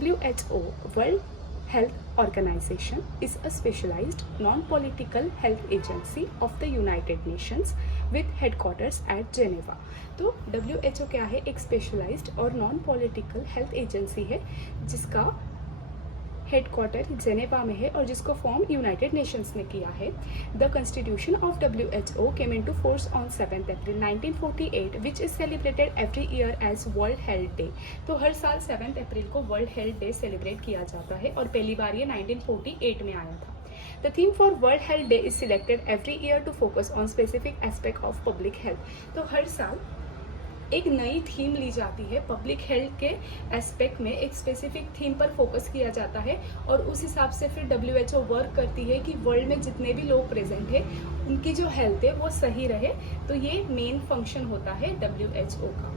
WHO, World Health Organization, is a specialized non-political health agency of the United Nations with headquarters at Geneva. तो WHO क्या है? एक specialised और non political health agency है जिसका headquarter Geneva में है और जिसको फॉर्म यूनाइटेड नेशंस ने किया है. The constitution of WHO came into force on 7 April 1948 which is celebrated every year as world health day. तो हर साल 7 अप्रैल को वर्ल्ड हेल्थ डे सेलिब्रेट किया जाता है और पहली बार ये 1948 में आया था. The theme for World Health Day is selected every year to focus on specific aspect of public health. तो हर साल एक नई थीम ली जाती है, पब्लिक हेल्थ के एस्पेक्ट में एक स्पेसिफिक थीम पर फोकस किया जाता है और उस हिसाब से फिर WHO वर्क करती है कि वर्ल्ड में जितने भी लोग प्रेजेंट है उनकी जो हेल्थ है वो सही रहे. तो ये मेन फंक्शन होता है WHO का.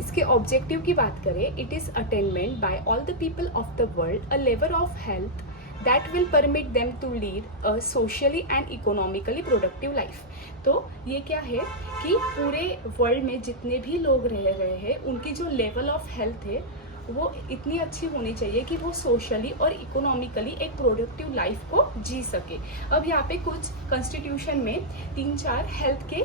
इसके ऑब्जेक्टिव की बात करें, it is attainment by all the people of the world a level of health that will permit them to lead a socially and economically productive life. तो ये क्या है कि पूरे वर्ल्ड में जितने भी लोग रह रहे हैं उनकी जो लेवल ऑफ हेल्थ है वो इतनी अच्छी होनी चाहिए कि वो सोशली और इकोनॉमिकली एक प्रोडक्टिव लाइफ को जी सके. अब यहाँ पे कुछ कॉन्स्टिट्यूशन में 3-4 हेल्थ के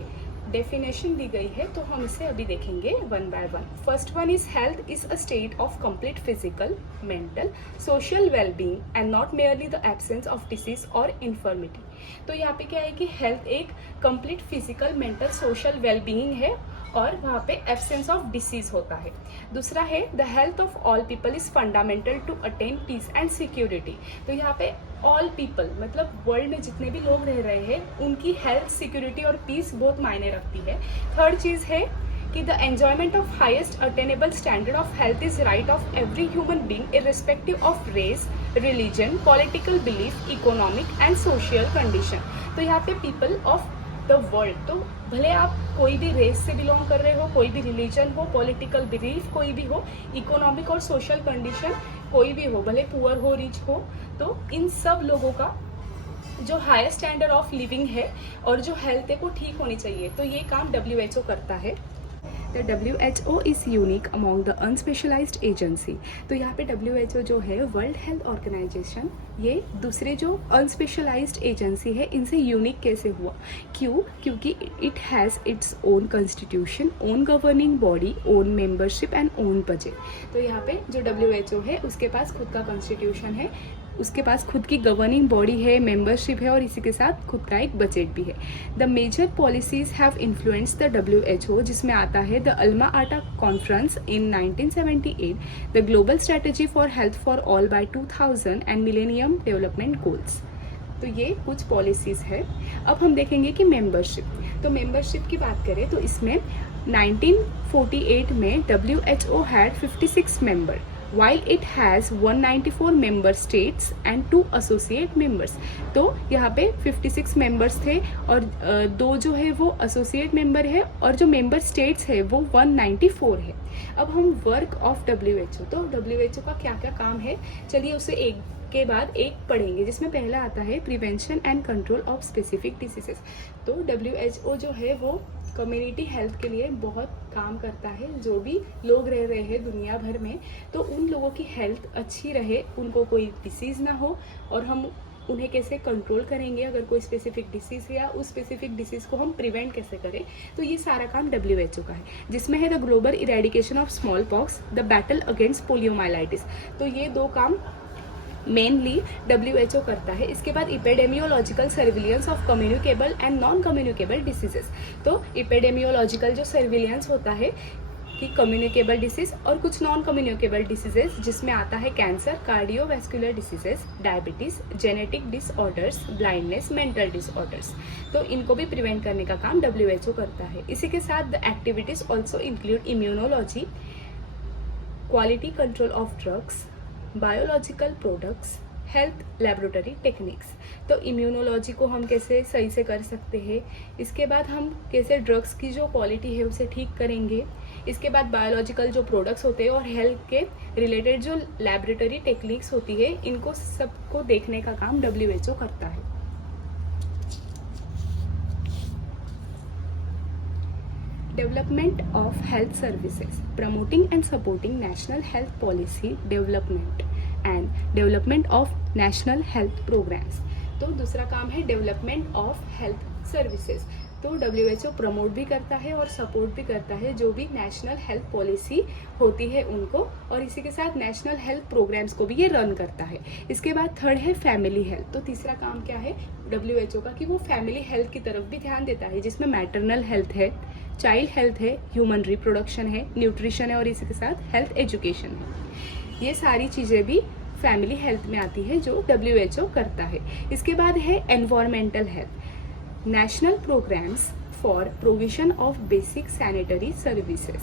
डेफिनेशन दी गई है तो हम इसे अभी देखेंगे one by one. First one is health is a state of complete physical, mental, social wellbeing and not merely the absence of disease और इन्फर्मिटी. तो यहाँ पे क्या है कि हेल्थ एक complete physical, mental, social wellbeing है और वहाँ पे एब्सेंस ऑफ डिसीज होता है. दूसरा है the health of all people is fundamental to attain peace and security. तो यहाँ पे ऑल पीपल मतलब वर्ल्ड में जितने भी लोग रह रहे हैं उनकी हेल्थ, सिक्योरिटी और पीस बहुत मायने रखती है. थर्ड चीज़ है कि the enjoyment of highest attainable standard of health is right of every human being irrespective of race, religion, political belief, economic and social condition. तो यहाँ पे पीपल ऑफ द वर्ल्ड, तो भले आप कोई भी रेस से बिलोंग कर रहे हो, कोई भी रिलीजन हो, पॉलिटिकल बिलीफ कोई भी हो, इकोनॉमिक और सोशल कंडीशन कोई भी हो, भले पुअर हो, रिच हो, तो इन सब लोगों का जो हायर स्टैंडर्ड ऑफ लिविंग है और जो हेल्थ है वो ठीक होनी चाहिए. तो ये काम WHO करता है. The WHO is unique among the unspecialized agency. तो यहाँ पे WHO जो है वर्ल्ड हेल्थ ऑर्गेनाइजेशन, ये दूसरे जो अनस्पेशलाइज्ड एजेंसी है इनसे यूनिक कैसे हुआ? क्यों? क्योंकि it has its own constitution, own governing body, own membership and own budget. तो यहाँ पे जो WHO है उसके पास खुद का कॉन्स्टिट्यूशन है, उसके पास खुद की गवर्निंग बॉडी है, मेंबरशिप है और इसी के साथ खुद का एक बजट भी है. The major policies have influence the WHO, जिसमें आता है the Alma Ata conference in 1978, the global strategy for health for all by 2000 and millennium development goals. तो ये कुछ पॉलिसीज़ है. अब हम देखेंगे कि मेंबरशिप. तो मेंबरशिप की बात करें तो इसमें 1948 में WHO had 56 member while it has 194 member states and 2 associate members. तो यहाँ पे 56 मेंबर्स थे और दो जो है वो एसोसिएट मेंबर है और जो मेंबर स्टेट्स है वो 194 है. अब हम वर्क ऑफ WHO, तो WHO का क्या क्या काम है चलिए उसे एक के बाद एक पढ़ेंगे, जिसमें पहला आता है prevention and control of specific diseases. तो WHO जो है वो कम्युनिटी हेल्थ के लिए बहुत काम करता है. जो भी लोग रह रहे हैं दुनिया भर में तो उन लोगों की हेल्थ अच्छी रहे, उनको कोई डिसीज़ ना हो और हम उन्हें कैसे कंट्रोल करेंगे अगर कोई स्पेसिफिक डिसीज़ है या उस स्पेसिफिक डिसीज़ को हम प्रिवेंट कैसे करें. तो ये सारा काम WHO का है, जिसमें है the global eradication of small pox, the battle against poliomyelitis. तो ये दो काम मेनली WHO करता है. इसके बाद epidemiological surveillance of communicable and non communicable diseases. तो इपेडेमियोलॉजिकल जो सर्विलियंस होता है कि कम्युनिकेबल डिसीज और कुछ नॉन कम्युनिकेबल डिसीजेस, जिसमें आता है cancer, cardiovascular diseases, diabetes, genetic disorders, blindness, mental disorders. तो इनको भी प्रिवेंट करने का काम WHO करता है. इसी के साथ the activities also include immunology, quality control of drugs, biological products, health laboratory techniques. तो इम्यूनोलॉजी को हम कैसे सही से कर सकते हैं, इसके बाद हम कैसे ड्रग्स की जो क्वालिटी है उसे ठीक करेंगे, इसके बाद बायोलॉजिकल जो प्रोडक्ट्स होते हैं और हेल्थ के रिलेटेड जो लेबोरेटरी टेक्निक्स होती है इनको सबको देखने का काम WHO करता है. Development of health services, promoting and supporting national health policy development. And development of national health programmes. तो दूसरा काम है डेवलपमेंट ऑफ हेल्थ सर्विसेज। तो WHO प्रमोट भी करता है और सपोर्ट भी करता है जो भी नेशनल हेल्थ पॉलिसी होती है उनको, और इसी के साथ नेशनल हेल्थ प्रोग्राम्स को भी ये रन करता है। इसके बाद थर्ड है फैमिली हेल्थ। तो तीसरा काम क्या है WHO का कि वो फैमिली हेल्थ की तरफ भी ध्यान देता है, जिसमें मैटरनल हेल्थ है, चाइल्ड हेल्थ है, ह्यूमन रिप्रोडक्शन है, न्यूट्रिशन है और इसी के साथ हेल्थ एजुकेशन है। ये सारी चीज़ें भी फैमिली हेल्थ में आती है जो WHO करता है। इसके बाद है environmental health, national programmes for provision of basic sanitary services.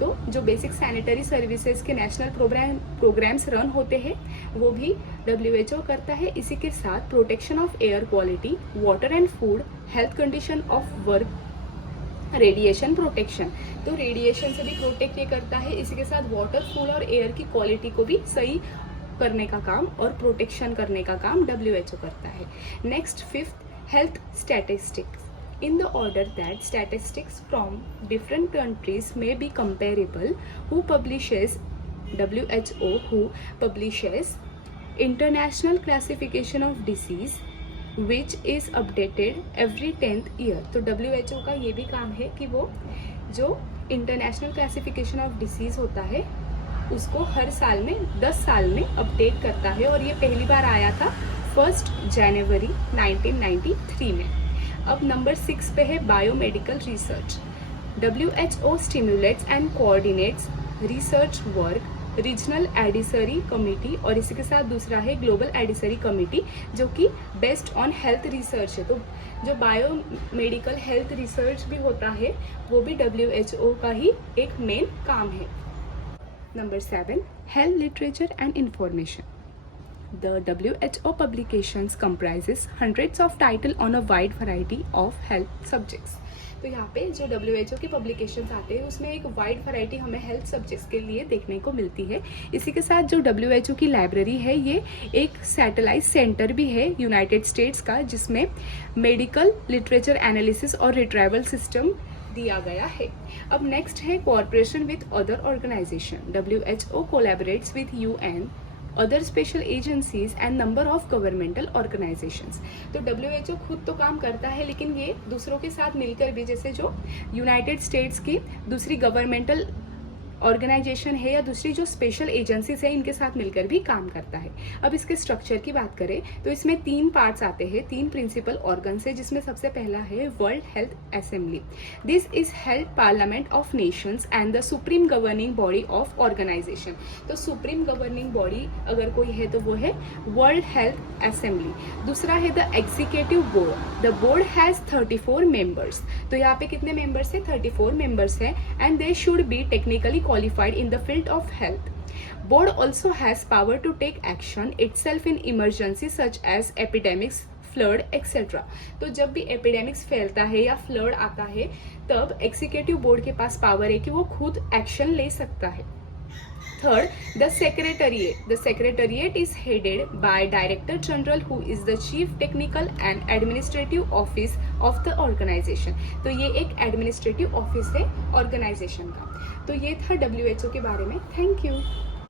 तो जो बेसिक सैनिटरी सर्विसेज के नेशनल प्रोग्राम्स रन होते हैं वो भी WHO करता है। इसी के साथ protection of air quality, water and food, health condition of work, radiation protection. तो रेडिएशन से भी प्रोटेक्ट ये करता है। इसी के साथ वाटर, फूड और एयर की क्वालिटी को भी सही करने का काम और प्रोटेक्शन करने का काम WHO करता है। Next fifth, health statistics. In the order that statistics from different countries may be comparable, WHO publishes International Classification of Disease which is updated every 10th year. तो WHO का ये भी काम है कि वो जो इंटरनेशनल क्लासिफिकेशन ऑफ डिसीज होता है उसको हर साल में 10 साल में अपडेट करता है, और ये पहली बार आया था 1 जनवरी 1993 में। अब नंबर 6 पे है biomedical research. WHO stimulates and coordinates research work, regional advisory committee, और इसी के साथ दूसरा है ग्लोबल एडिसरी कमेटी जो कि बेस्ड ऑन हेल्थ रिसर्च है। तो जो बायोमेडिकल हेल्थ रिसर्च भी होता है वो भी WHO का ही एक मेन काम है। Number 7, health literature and information. The WHO publications comprises hundreds of titles on a wide variety of health subjects. तो यहाँ पे जो WHO के पब्लिकेशंस आते हैं उसमें एक वाइड वैरायटी हमें हेल्थ सब्जेक्ट्स के लिए देखने को मिलती है। इसी के साथ जो WHO की लाइब्रेरी है ये एक सैटेलाइट सेंटर भी है यूनाइटेड स्टेट्स का, जिसमें मेडिकल लिटरेचर एनालिसिस और रिट्राइवल सिस्टम दिया गया है। अब नेक्स्ट है cooperation with other organisation. WHO collaborates with UN, other special agencies and number of governmental organisations. तो WHO खुद तो काम करता है लेकिन ये दूसरों के साथ मिलकर भी, जैसे जो यूनाइटेड स्टेट्स की दूसरी गवर्नमेंटल ऑर्गेनाइजेशन है या दूसरी जो स्पेशल एजेंसीज है इनके साथ मिलकर भी काम करता है। अब इसके स्ट्रक्चर की बात करें तो इसमें 3 पार्ट्स आते हैं, 3 प्रिंसिपल ऑर्गन्स है, जिसमें सबसे पहला है world health assembly. This is health parliament of nations and the supreme governing body of organisation. तो सुप्रीम गवर्निंग बॉडी अगर कोई है तो वो है वर्ल्ड हेल्थ असेंबली। दूसरा है the executive board. The board has 34 members. तो यहाँ पे कितने मेंबर्स है? 34 मेंबर्स है and they should be technically qualified in the field of health. Board also has power to take action itself in emergencies such as epidemics, flood etcetera. तो जब भी epidemics फैलता है या फ्लड आता है तब एग्जीक्यूटिव बोर्ड के पास पावर है कि वो खुद एक्शन ले सकता है। Third, the Secretariat. The Secretariat is headed by Director General who is the Chief Technical and Administrative Office of the organization. तो ये एक एडमिनिस्ट्रेटिव ऑफिस है ऑर्गेनाइजेशन का। तो ये था WHO के बारे में। Thank you.